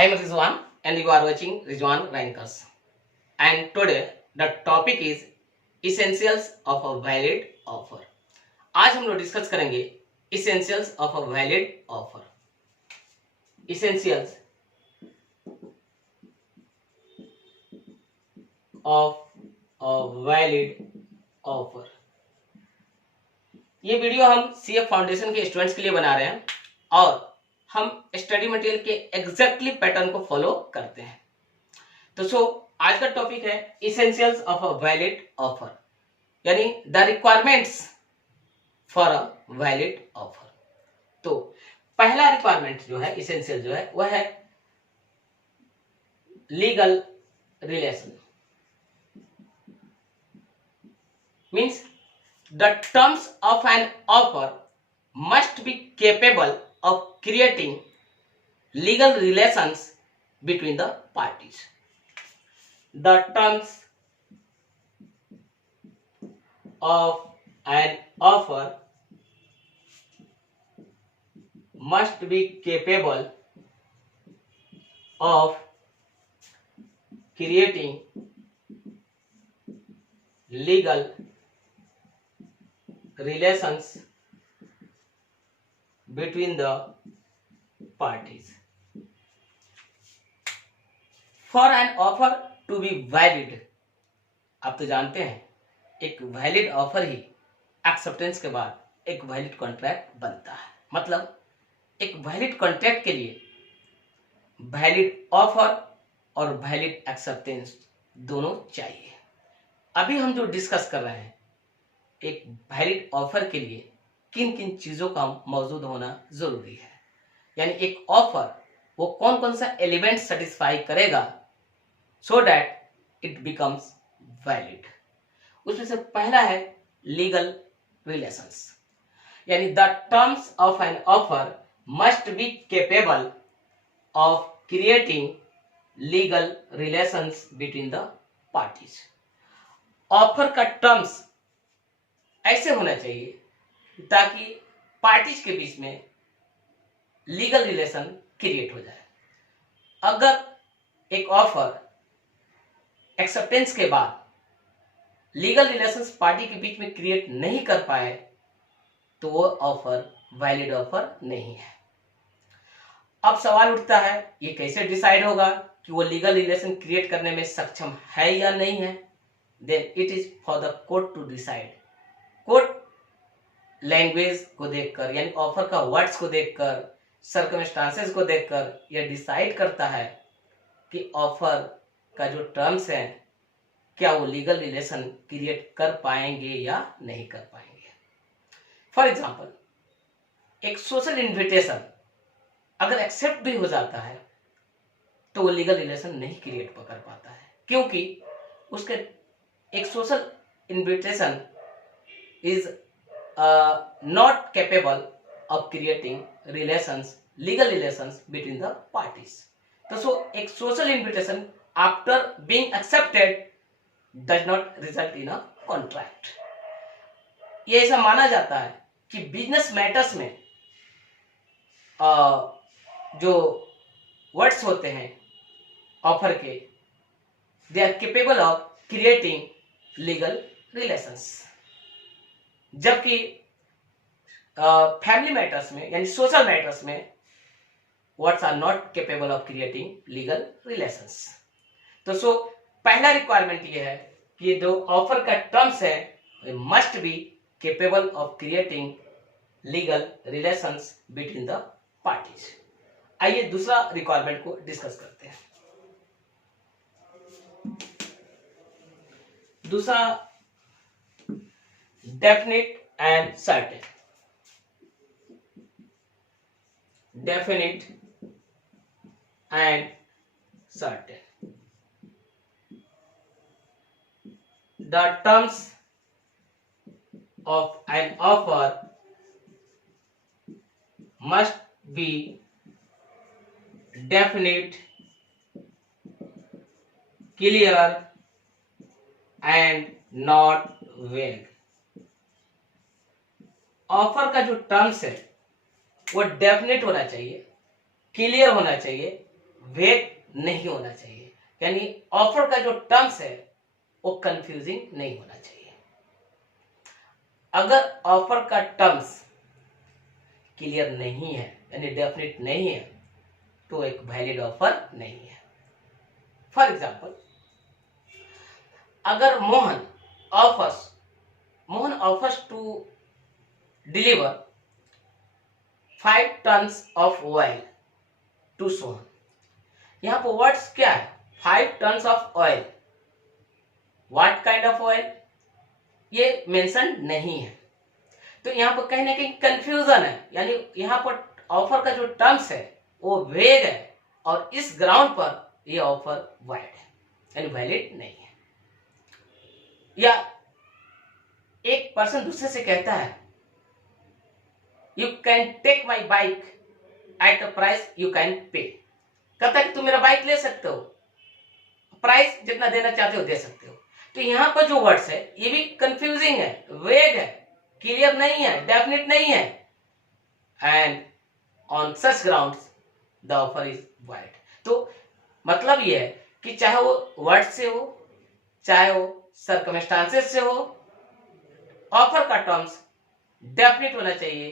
I am Rizwan and you are watching Rizwan Rankers. And today the topic is essentials of a valid offer. आज हम लोग discuss करेंगे essentials of a valid offer. Essentials of a valid offer. ये video हम CF foundation के students के लिए बना रहे हैं और हम स्टडी मटेरियल के एग्जैक्टली पैटर्न को फॉलो करते हैं। तो आज का टॉपिक है essentials of a valid offer, यानी the requirements for a valid offer. तो पहला रिक्वायरमेंट जो है, इसेंशियल जो है, वह है legal relation. Means the terms of an offer must be capable of creating legal relations between the parties. The terms of an offer must be capable of creating legal relations between the parties. For an offer to be valid, आप तो जानते हैं एक valid offer ही acceptance के बाद एक valid contract बनता है। मतलब एक वैलिड कॉन्ट्रैक्ट के लिए वैलिड ऑफर और वैलिड एक्सेप्टेंस दोनों चाहिए। अभी हम जो डिस्कस कर रहे हैं, एक वैलिड ऑफर के लिए किन किन चीजों का मौजूद होना जरूरी है, यानी एक ऑफर वो कौन कौन सा एलिमेंट सेटिस्फाई करेगा so that it becomes valid. उसमें से पहला है लीगल रिलेशंस, यानी the terms of N offer must be capable of creating legal relations between the parties. Offer का टर्म्स ऐसे होना चाहिए ताकि पार्टीज के बीच में लीगल रिलेशन क्रिएट हो जाए। अगर एक ऑफर एक्सेप्टेंस के बाद लीगल रिलेशंस पार्टी के बीच में क्रिएट नहीं कर पाए तो वो ऑफर वैलिड ऑफर नहीं है। अब सवाल उठता है, ये कैसे डिसाइड होगा कि वो लीगल रिलेशन क्रिएट करने में सक्षम है या नहीं है? Then it is for the court to decide. Court language को देखकर, यानी ऑफर का वर्ड्स को देखकर, सर्कमस्टांसेस को देखकर यह डिसाइड करता है कि ऑफर का जो टर्म्स हैं क्या वो लीगल रिलेशन क्रिएट कर पाएंगे या नहीं कर पाएंगे। फॉर एग्जांपल, एक सोशल इन्विटेशन अगर एक्सेप्ट भी हो जाता है तो वो लीगल रिलेशन नहीं क्रिएट कर पाता है, क्योंकि उसके एक social invitation is not capable of creating relations, legal relations between the parties. So a social invitation after being accepted does not result in a contract. ये ऐसा माना जाता है कि बिजनेस मैटर्स में जो वर्ड्स होते हैं ऑफर के, they are capable of creating legal relations, जबकि फैमिली मैटर्स में यानी सोशल मैटर्स में words are not capable of creating legal relations. तो पहला रिक्वायरमेंट ये है कि जो ऑफर का टर्म्स है must be capable of creating legal relations between the parties. आइए दूसरा रिक्वायरमेंट को डिस्कस करते हैं। दूसरा, definite and certain. Definite and certain. The terms of an offer must be definite, clear and not vague. Offer का जो terms है वो डेफिनेट होना चाहिए, क्लियर होना चाहिए, वेग नहीं होना चाहिए, यानी ऑफर का जो टर्म्स है वो कंफ्यूजिंग नहीं होना चाहिए। अगर ऑफर का टर्म्स क्लियर नहीं है यानी डेफिनेट नहीं है तो एक वैलिड ऑफर नहीं है। फॉर एग्जाम्पल, अगर Mohan offers to deliver 5 tons of oil to Sohan. यहां पर वर्ड्स क्या है? 5 tons of oil, what kind of oil, ये मेंशन नहीं है। तो यहां पर कहीं ना कहीं कंफ्यूजन है, यानी यहां पर ऑफर का जो टर्म्स है वो वेग है और इस ग्राउंड पर ये ऑफर वाइड है यानी वैलिड नहीं है। या एक पर्सन दूसरे से कहता है you can take my bike at the price you can pay, कहता है कि तुम मेरा बाइक ले सकते हो, प्राइस जितना देना चाहते हो दे सकते हो। तो यहां पर जो वर्ड्स है ये भी कंफ्यूजिंग है, वेग है, क्लियर नहीं है, डेफिनेट नहीं है, and on such grounds the offer is wide. तो मतलब ये है कि चाहे वो वर्ड से हो, चाहे वो सर्कमस्टांसेस से हो, ऑफर का टर्म्स डेफिनेट होना चाहिए,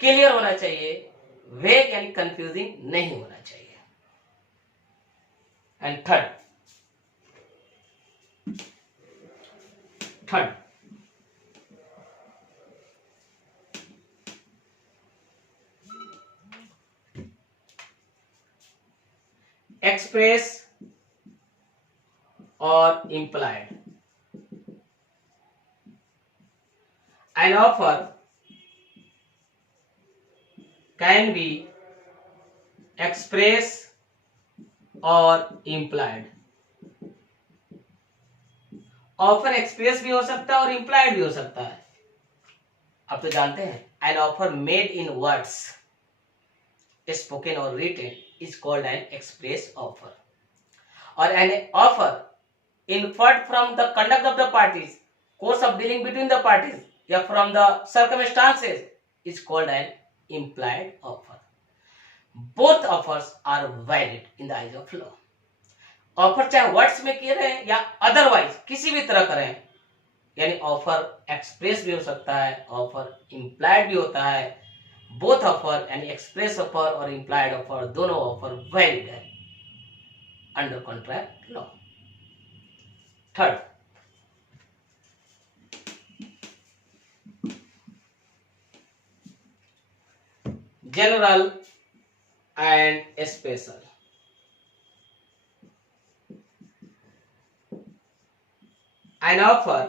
क्लियर होना चाहिए, वेग यानी कंफ्यूजिंग नहीं होना चाहिए। एंड थर्ड एक्सप्रेस और implied. An offer can be express और implied. ऑफर एक्सप्रेस भी हो सकता है और implied भी हो सकता है। आप तो जानते हैं an offer made in words, spoken or written, is called an express offer. Or an offer inferred from the conduct of the parties, course of dealing between the parties, या from the circumstances is called an implied offer. Both offers are valid in the eyes of law. Offer चाहे words में किए रहे या otherwise किसी भी तरह करें, यानी ऑफर एक्सप्रेस भी हो सकता है, ऑफर इम्प्लाइड भी होता है। बोथ ऑफर यानी एक्सप्रेस ऑफर और इम्प्लाइड ऑफर दोनों ऑफर वैलिड है under contract law. Third, general and special. An offer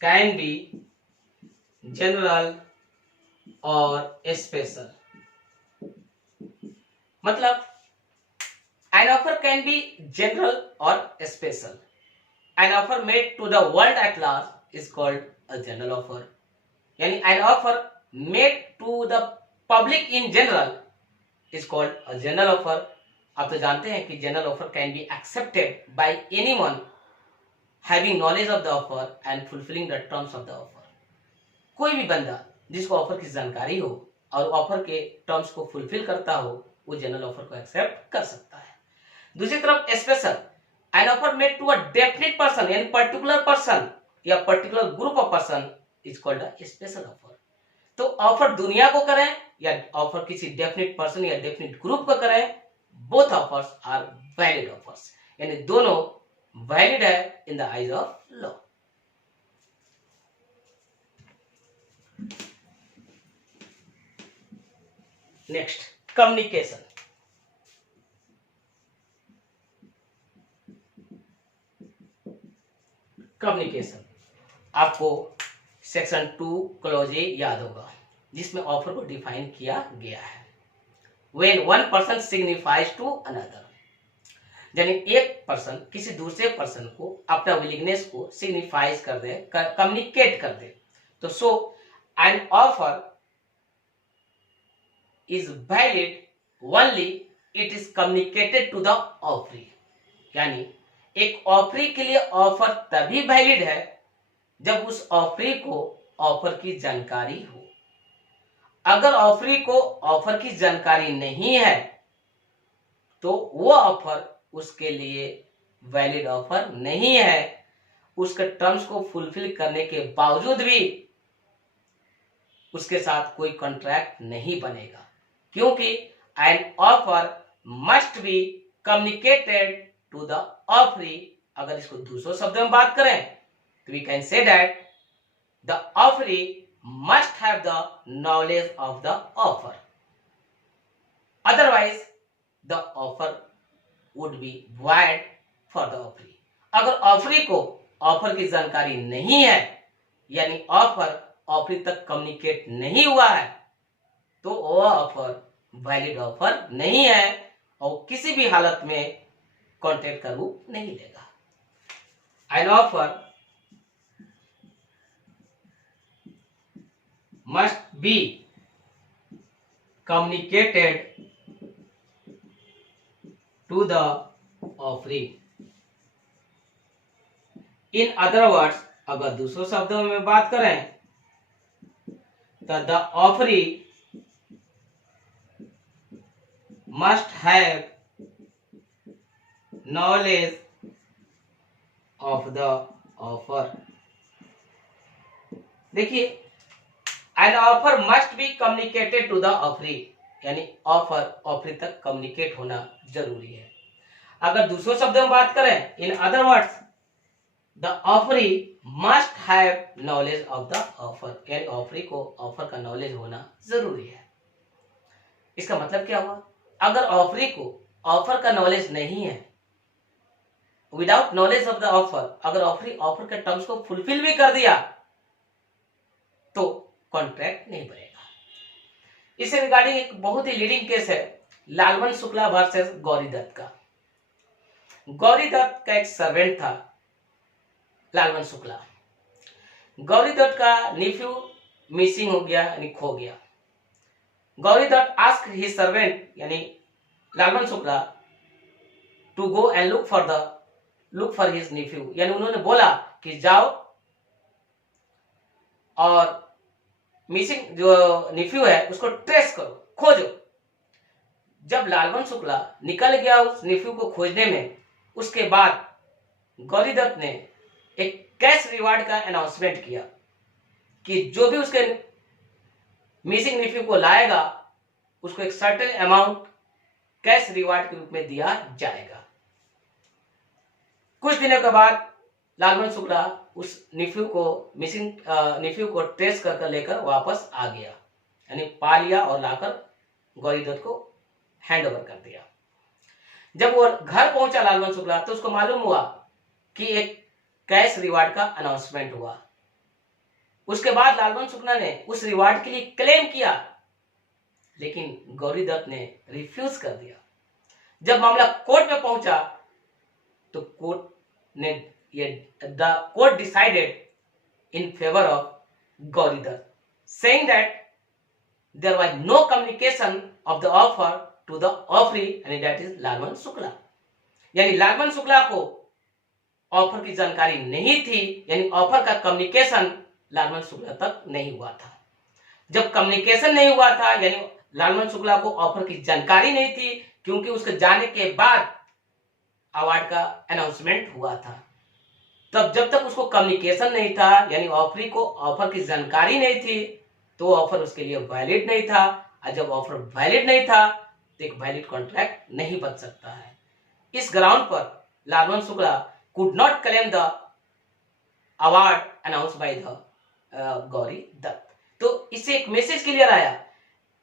can be general or special. मतलब an offer can be general or special. An offer made to the world at large is called a general offer. यानी an offer made to the public in general is called a general offer. आप तो जानते हैं कि general offer can be accepted by anyone having knowledge of the offer and fulfilling the terms of the offer. कोई भी बंदा जिसको offer की जानकारी हो और ऑफर के टर्म्स को फुलफिल करता हो वो जनरल ऑफर को एक्सेप्ट कर सकता है। दूसरी तरफ special, an offer made to a definite person यानी पर्टिकुलर पर्सन या particular group of person is called a special offer. तो ऑफर दुनिया को करें या ऑफर किसी डेफिनेट पर्सन या डेफिनेट ग्रुप को करें, both offers are valid offers, यानी दोनों वैलिड है in the eyes of law. Next, communication. Communication आपको सेक्शन 2 क्लॉज ए याद होगा जिसमें ऑफर को डिफाइन किया गया है। When one person signifies to another, यानी एक पर्सन किसी दूसरे पर्सन को अपना विलिंगनेस को सिग्निफाइज कर दे, कम्युनिकेट कर दे, तो so an offer is valid only it is communicated to the offeree. यानी एक ऑफरी के लिए ऑफर तभी वैलिड है जब उस ऑफरी को ऑफर की जानकारी हो। अगर ऑफरी को ऑफर की जानकारी नहीं है तो वो ऑफर उसके लिए वैलिड ऑफर नहीं है। उसके टर्म्स को फुलफिल करने के बावजूद भी उसके साथ कोई कॉन्ट्रैक्ट नहीं बनेगा, क्योंकि an offer must be communicated to the offeree. अगर इसको दूसरों शब्दों में बात करें तो we can say that the offeree must have the knowledge of the offer, otherwise the offer would be void for the offeree. अगर ऑफरी को ऑफर की जानकारी नहीं है, यानी ऑफर ऑफरी तक कम्युनिकेट नहीं हुआ है, तो वो ऑफर वैलिड ऑफर नहीं है और किसी भी हालत में कॉन्ट्रैक्ट का रूप नहीं लेगा। An offer must be communicated to the offeree. In other words, अगर दूसरों शब्दों में बात करें तो the offeree must have knowledge of the offer. देखिए, an offer must be communicated to the offeree, यानी ऑफर ऑफरी तक कम्युनिकेट होना जरूरी है। अगर दूसरों शब्दों में बात करें, in other words, the offeree must have knowledge of the offer, यानी ऑफरी को ऑफर का नॉलेज होना जरूरी है। इसका मतलब क्या हुआ? अगर ऑफरी को ऑफर का नॉलेज नहीं है, without knowledge of the offer, अगर ऑफरी ऑफर के टर्म्स को फुलफिल भी कर दिया तो कॉन्ट्रैक्ट नहीं बनेगा। इससे रिगार्डिंग एक बहुत ही लीडिंग केस है लालवन शुक्ला वर्सेस गौरी दत्त का। गौरी दत्त का एक सर्वेंट था लालवन शुक्ला। गौरी दत्त का निफ्यू मिसिंग हो गया, यानी खो गया। Gauri Dutt asked his servant यानी Lalwan Shukla to go and look for his nephew, यानी उन्होंने बोला कि जाओ और मिसिंग जो निफ्यू है उसको ट्रेस करो, खोजो। जब लालवन शुक्ला निकल गया उस निफ्यू को खोजने में, उसके बाद गौरी दत्त ने एक कैश रिवार्ड का अनाउंसमेंट किया कि जो भी उसके मिसिंग निफ्यू को लाएगा उसको एक सर्टेन अमाउंट कैश रिवार्ड के रूप में दिया जाएगा। कुछ दिनों के बाद लालवन शुक्ला उस निफ्यू को मिसिंग निफ्यू को ट्रेस कर लेकर वापस आ गया, यानी पा लिया और लाकर गौरी दत्त को हैंड ओवर कर दिया। जब वो घर पहुंचा लालवन शुक्ला तो उसको मालूम हुआ कि एक कैश रिवार्ड का अनाउंसमेंट हुआ। उसके बाद लालवन शुक्ला ने उस रिवार्ड के लिए क्लेम किया, लेकिन गौरी दत्त ने रिफ्यूज कर दिया। जब मामला कोर्ट में पहुंचा तो कोर्ट ने the court decided in favor of Gauri Dutt, saying that there was no communication of the offer to the offeree, and that is लालवन Shukla. यानी लालवन शुक्ला को ऑफर की जानकारी नहीं थी, यानी ऑफर का कम्युनिकेशन लालवन शुक्ला तक नहीं हुआ था। जब कम्युनिकेशन नहीं हुआ था, यानी लालवन शुक्ला को ऑफर की जानकारी नहीं थी, क्योंकि उसके जाने के बाद अवार्ड का अनाउंसमेंट हुआ था। तब जब तक उसको कम्युनिकेशन नहीं था, यानी ऑफरी को ऑफर की जानकारी नहीं थी, तो ऑफर उसके लिए वैलिड नहीं था। और जब ऑफर वैलिड नहीं था तो एक वैलिड कॉन्ट्रैक्ट नहीं बन सकता है। इस ग्राउंड पर Lalwan Shukla could not claim the award announced by the Gauri Dutt. तो इससे एक मैसेज क्लियर आया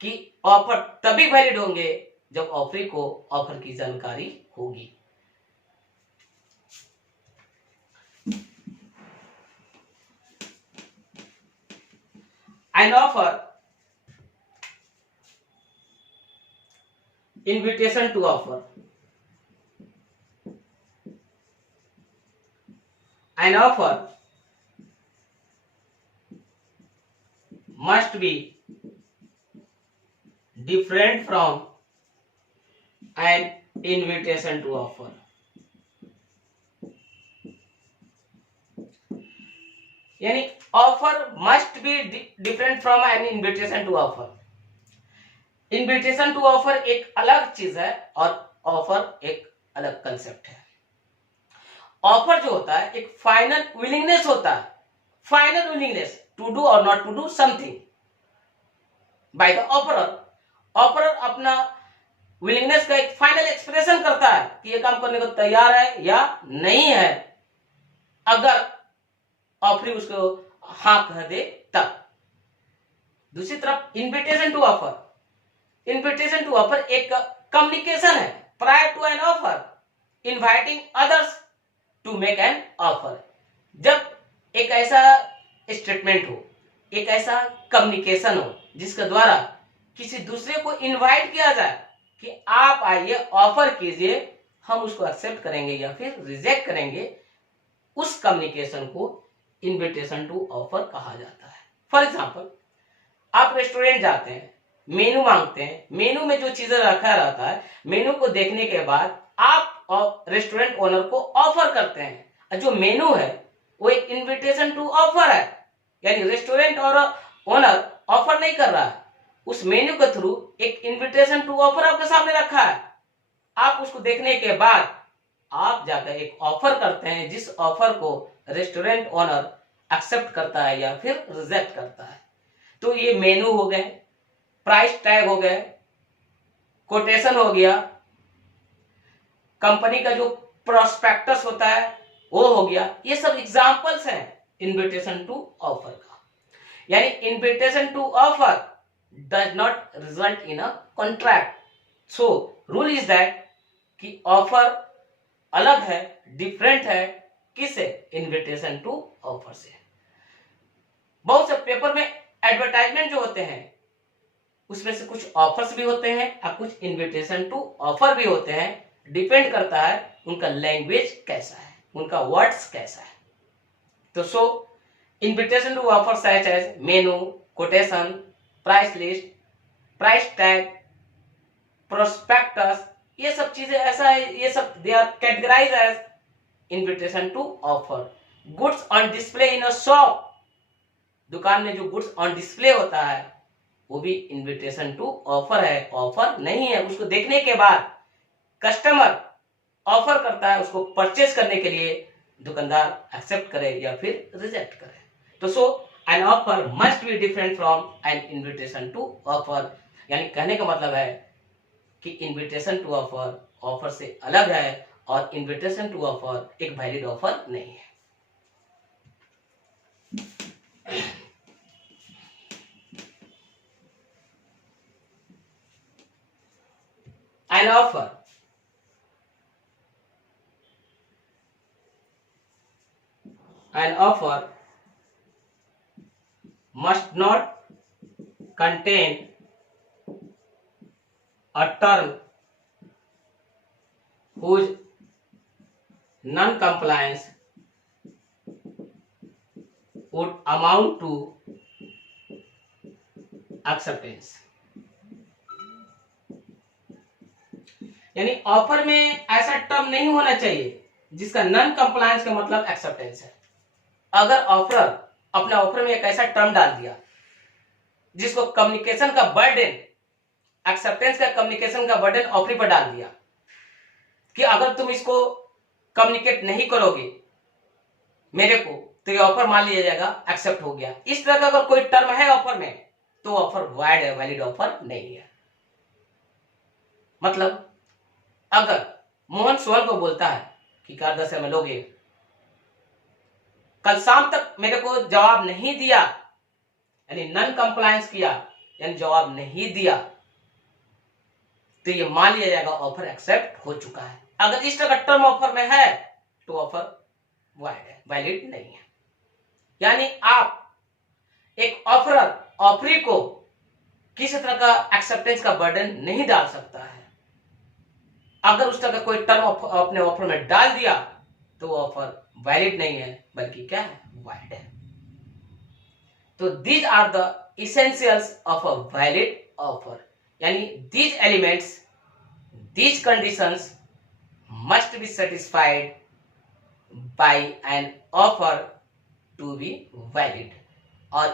कि ऑफर तभी वैलिड होंगे जब ऑफरी को ऑफर की जानकारी होगी। An offer, invitation to offer. An offer must be different from an invitation to offer. यानी offer must be different from an invitation to offer. Invitation to offer एक अलग चीज है और ऑफर एक अलग कंसेप्ट है। ऑफर जो होता है एक फाइनल विलिंगनेस होता है, फाइनल विलिंगनेस टू डू और not to do something by the offerer. Offerer अपना विलिंगनेस का एक फाइनल एक्सप्रेशन करता है कि ये काम करने को तैयार है या नहीं है, अगर ऑफरिंग उसको हाँ कह दे तब। दूसरी तरफ invitation to offer, invitation to offer एक कम्युनिकेशन है prior to an offer, inviting others to make an offer. जब एक ऐसा स्टेटमेंट हो, एक ऐसा कम्युनिकेशन हो जिसके द्वारा किसी दूसरे को इनवाइट किया जाए कि आप आइए ऑफर कीजिए, हम उसको एक्सेप्ट करेंगे या फिर रिजेक्ट करेंगे, उस कम्युनिकेशन को इन्विटेशन टू ऑफर कहा जाता है। फॉर एग्जाम्पल, आप रेस्टोरेंट जाते हैं, मेनू मांगते हैं, मेनू में जो चीजें रखा रहता है, मेनू को देखने के बाद आप रेस्टोरेंट ओनर को ऑफर करते हैं। जो मेनू है वो एक इन्विटेशन टू ऑफर है, यानी रेस्टोरेंट और ओनर ऑफर नहीं कर रहा है, उस मेन्यू के थ्रू एक इन्विटेशन टू ऑफर आपके सामने रखा है। आप उसको देखने के बाद आप जाकर एक ऑफर करते हैं, जिस ऑफर को रेस्टोरेंट ओनर एक्सेप्ट करता है या फिर रिजेक्ट करता है। तो ये मेनू हो गए, प्राइस टैग हो गए, कोटेशन हो गया, कंपनी का जो प्रोस्पेक्टस होता है वो हो गया, ये सब एग्जांपल्स हैं इन्विटेशन टू ऑफर का। यानी invitation to offer does not result in a contract. So rule is that कि ऑफर अलग है, डिफरेंट है किसे, इन्विटेशन टू ऑफर से। बहुत से पेपर में एडवर्टाइजमेंट जो होते हैं उसमें से कुछ ऑफर्स भी होते हैं और कुछ इन्विटेशन टू ऑफर भी होते हैं, डिपेंड करता है उनका लैंग्वेज कैसा है, उनका वर्ड्स कैसा है। तो so invitation to offer such as menu, quotation, price list, price tag, prospectus, ये सब चीजें ऐसा है, ये सब they are categorised as invitation to offer. Goods on display in a shop, दुकान में जो गुड्स ऑन डिस्प्ले होता है वो भी इन्विटेशन टू ऑफर है, ऑफर नहीं है। उसको देखने के बाद कस्टमर ऑफर करता है उसको परचेज करने के लिए, दुकानदार एक्सेप्ट करे या फिर रिजेक्ट करे। तो so an offer must be different from an invitation to offer. यानी कहने का मतलब है कि इन्विटेशन टू ऑफर ऑफर से अलग है और इन्विटेशन टू ऑफर एक वैलिड ऑफर नहीं है। An offer must not contain a term whose non-compliance would amount to acceptance। यानी ऑफर में ऐसा टर्म नहीं होना चाहिए जिसका नॉन कंप्लायंस का मतलब एक्सेप्टेंस है। अगर ऑफर अपने ऑफर में एक ऐसा टर्म डाल दिया जिसको कम्युनिकेशन का बर्डन, एक्सेप्टेंस का कम्युनिकेशन का बर्डन ऑफर पर डाल दिया कि अगर तुम इसको कम्युनिकेट नहीं करोगे मेरे को तो ये ऑफर मान लिया जाएगा, एक्सेप्ट हो गया। इस तरह का अगर कोई टर्म है ऑफर में तो ऑफर वैलिड है, वैलिड ऑफर नहीं है। मतलब अगर मोहन सोहन को बोलता है कि कार 10 में लोगे, कल शाम तक मेरे को जवाब नहीं दिया, यानी नॉन कंप्लायंस किया, यानी जवाब नहीं दिया, तो ये मान लिया जाएगा ऑफर एक्सेप्ट हो चुका है। अगर इस तरह का टर्म ऑफर में है तो ऑफर वैलिड है, वैलिड नहीं है। यानी आप एक ऑफरर ऑफरी को किसी तरह का एक्सेप्टेंस का बर्डन नहीं डाल सकता है। अगर उस तरह का कोई टर्म अपने ऑफर में डाल दिया तो ऑफर वैलिड नहीं है, बल्कि क्या है, वैलिड है। तो these are the essentials of a valid offer. यानी these elements, these conditions must be satisfied by an offer to be valid. और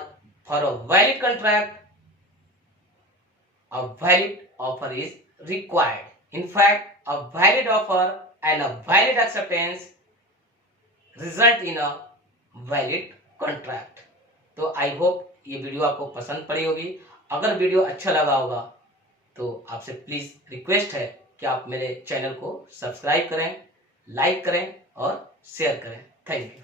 for a valid contract a valid offer is required. In fact, a valid offer and a valid acceptance result in a valid contract. तो I hope ये video आपको पसंद पड़ी होगी। अगर video अच्छा लगा होगा तो आपसे प्लीज रिक्वेस्ट है कि आप मेरे चैनल को सब्सक्राइब करें, लाइक करें और शेयर करें। Thank you.